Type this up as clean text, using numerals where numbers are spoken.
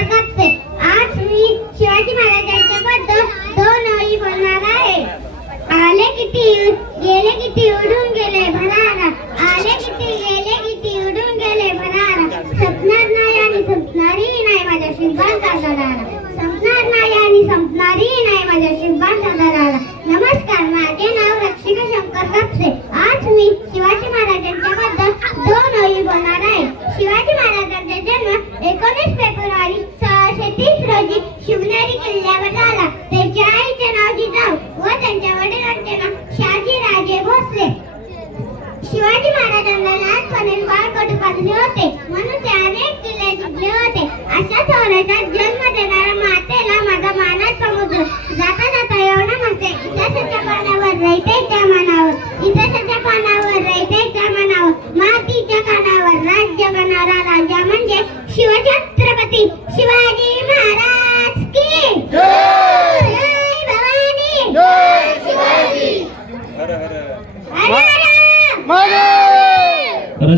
शंकर कापसे. आज मी शिवाजी महाराजांच्या बद्दल 2 ओळी बोलणार आहे. आले किती गेले किती उडून गेले भरारा. आले किती गेले किती उडून गेले भरारा. संपणार नाही आणि संपणारी नाही माझ्या शिवबांचा दरारा. संपणार नाही आणि संपणारी नाही माझ्या शिवबांचा दरारा. नमस्कार, माझे नाव रक्षिका शंकर कापसे. आज मी शिवाजी महाराजांच्या बद्दल 2 ओळी बोलणार आहे. शिवाजी महाराजांचा जन्म 19 फेब्रुवारी 1630 रोजी शिवनेरी किल्ल्यावर झाला. त्यांच्या आईचे नाव जिजाऊ व त्यांच्या वडिलांचे नाव शहाजी राजे भोसले. शिवाजी महाराजांना लहानपणी बाळकडू पाजले होते म्हणून ते अनेक किल्ले जिंकले होते. अशा थोराचा जन्म देणाऱ्या मातेला माझा मानाचा समुद्र. जाता जाता एवढं म्हणते, इतिहासाच्या पानावर रयतेच्या मनावर. इतिहासाच्या पानावर रयतेच्या मनावर. मातीच्या कानावर राज्य करणारा राजा म्हणजे शिवछत्रपती शिवाजी महाराज की जय. जय भवानी, जय शिवाजी. हर हर. मारा